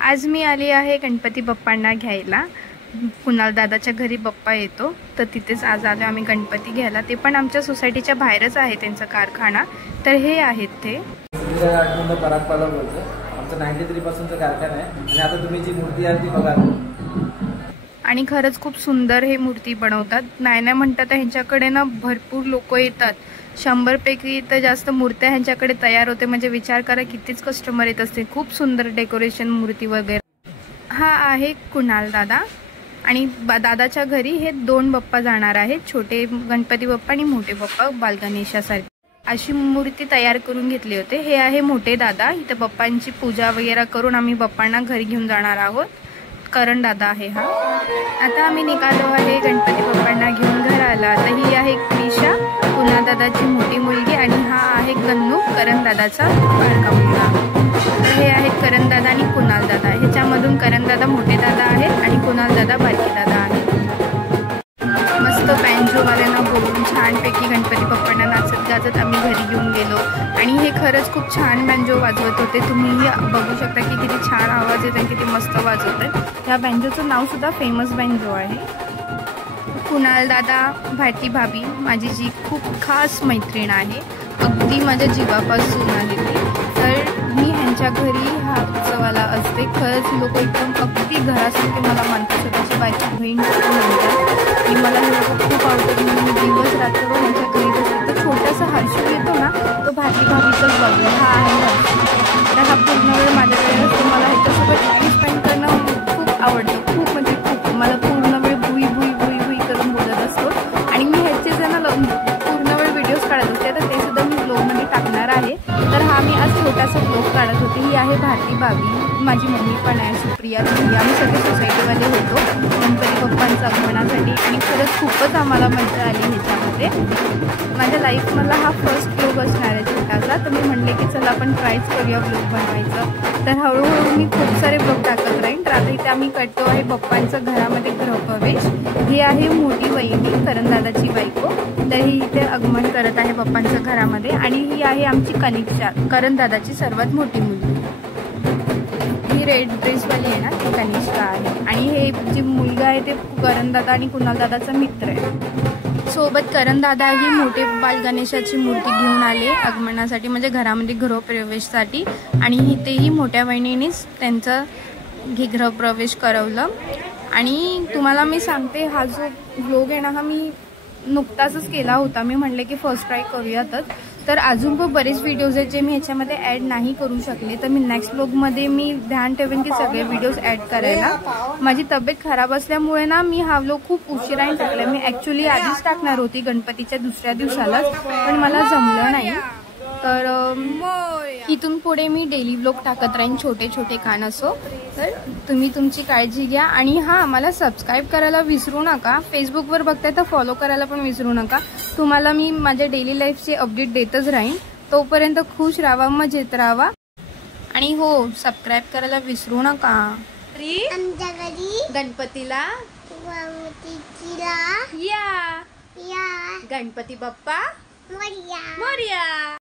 आज मी आली आहे गणपती बाप्पांना घ्यायला। कुणाल दादाच्या घरी बाप्पा येतो, तर तिथेच आज आलो आम्ही गणपती घ्यायला। ते पण आमच्या सोसायटीच्या बाहेरच आहे त्यांचा कारखाना। तर हे आहेत ते परागपाला बोलतो, आमचा 93 पासूनचा कारखाना आहे। आणि आता तुम्ही जी मूर्ती आहे ती बघा, आणि खरंच खूप सुंदर हे मूर्ती बनवतात। नाही म्हणतात ह्यांच्याकडे ना भरपूर लोक येतात, 100 पैकी तर जास्त मूर्त्या ह्यांच्याकडे तयार होते। म्हणजे विचार करा कितीच कस्टमर येत असते। खूप सुंदर डेकोरेशन मूर्ती वगैरे। हा आहे कुणाल दादा, आणि दादाच्या घरी हे 2 बाप्पा जाणार आहेत, छोटे गणपती बाप्पा आणि मोठे बाप्पा बालगणेशासारखे। अशी मूर्ती तयार करून घेतली होते। हे आहे मोठे दादा, इथे बाप्पांची पूजा वगैरे करून आम्ही बाप्पांना घरी घेऊन जाणार आहोत। करण दादा आहे हा। आता आम्ही निघालो आहे गणपती बाप्पांना घेऊन घराला। तर ही आहे क्रिशा, कुणाल दादाची मोठी मुलगी, आणि हा आहे गन्नू, करण दादाचा बारका मुलगा। हे आहेत करण दादा आणि कुणाल दादा। ह्याच्यामधून करण दादा मोठे दादा आहेत आणि कुणाल दादा बारके दादा आहेत। मस्त बँजोवाल्यांना बोलून छानपैकी गणपती बाप्पांना नाचत गाजत आम्ही घरी घेऊन गेलो। आणि हे खरंच खूप छान बँजो वाजवत होते। तुम्हीही बघू शकता की किती छान आवाज येतो आणि किती मस्त वाजवत आहे। या बँजोचं नाव सुद्धा फेमस बँजो आहे। कुणाल दादा, भारती भाभी माझी जी खूप खास मैत्रीण आहे, अगदी माझ्या जीवापासून आली ती। तर मी ह्यांच्या घरी हा उत्सवाला असते। खरंच लोक एकदम अगदी घरासारखे मला मानतात, स्वतःची बायको बहीण म्हणतात, आणि मला हे लोक खूप आवडतात। म्हणून मी दिवस रात्र ह्यांच्या घरी बसते। तर छोटासा हर्षू येतो ना, तो भारती भाभीचाच बघूया, हा आहे हर्षू। तर हा पूर्ण वेळ माझ्याकडे असतो। मला ह्याच्यासोबत टाईम स्पेंड करणं खूप आवडतं, खूप म्हणजे खूप। मला पूर्ण वेळ भुई भुई भुई भुई करून बोलत असतो, आणि मी ह्याचे जण पूर्ण वेळ व्हिडिओज काढत असते। तर ते सुद्धा मी ब्लॉगमध्ये टाकणार आहे। तर हा मी आज छोटासा ब्लॉग काढत होते। ही आहे भारती भाभी, माझी मम्मी पण आहे सुप्रिया। आम्ही सगळे सोसायटीमध्ये होतो गणपती बाप्पांच्या आगमनासाठी, आणि खरंच खूपच आम्हाला मजा आली ह्याच्यामध्ये। माझ्या लाईफमधला हा फर्स्ट ब्लॉग असणार आहे छोटासा। तर मी म्हणले की चला आपण ट्रायच करूया ब्लॉग बनवायचं। तर हळूहळू मी खूप सारे ब्लॉग टाकत राहीन। तर आता इथे आम्ही करतो आहे बाप्पांचं घरामध्ये गृहप्रवेश। ही आहे मोठी वहिनी, करण दादाची बायको। तर ही इथे आगमन करत आहे बाप्पांच्या घरामध्ये। आणि ही आहे आमची कनिक्षा, करण दादाची सर्वात मोठी मुलगी। ही रेड ड्रेसवाली आहे ना, ती कनिष्का आहे। आणि हे जी मुलगा आहे ते करण दादा आणि कुणाल दादाचा मित्र आहे। सोबत करण दादा ही मोठे बाल गणेशाची मूर्ती घेऊन आले आगमनासाठी, म्हणजे घरामध्ये गृहप्रवेशसाठी। आणि इथेही मोठ्या बहिणीनेच त्यांचा गृहप्रवेश करवलं। आणि तुम्हाला मी सांगते, हा जो व्लॉग आहे ना, हा मी नुकताच केला होता। मी म्हणले की फर्स्ट ट्राय करूयातच। तर अजून खूप बरेच व्हिडिओज आहेत जे मी ह्याच्यामध्ये ॲड नाही करू शकले। तर मी नेक्स्ट व्लॉगमध्ये मी ध्यान ठेवेन की सगळे व्हिडिओज ॲड करायला। माझी तब्येत खराब असल्यामुळे ना मी हा व्लॉग खूप उशिराने टाकला। मी ॲक्च्युली आधीच टाकणार होती गणपतीच्या दुसऱ्या दिवसालाच, पण मला जमलं नाही। तर इथून पुढे मी डेली व्लॉग टाकत राहीन, छोटे छोटे कान असो। तर तुम्ही तुमची काळजी घ्या, आणि हां, मला सबस्क्राईब करायला विसरू नका। फेसबुकवर बघताय तर फॉलो करायला पण विसरू नका। तुम्हाला मी माझ्या डेली लाईफचे अपडेट देतच राहीन। तोपर्यंत खुश राहा, मजेत राहा, आणि हो, सबस्क्राईब करायला विसरू नका। आमच्या घरी गणपतीला या गणपती बाप्पा मोरया मोरया।